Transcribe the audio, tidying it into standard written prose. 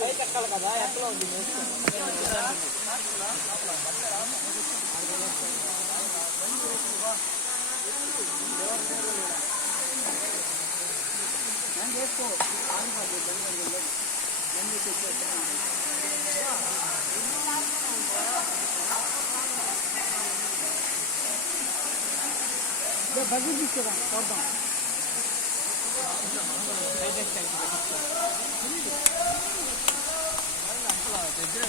పైకి ఎక్కాలి కదా, ఎక్కడ ఉంది చేసుకో బగ్గి తీసుకురా చూద్దాం. దగ్గర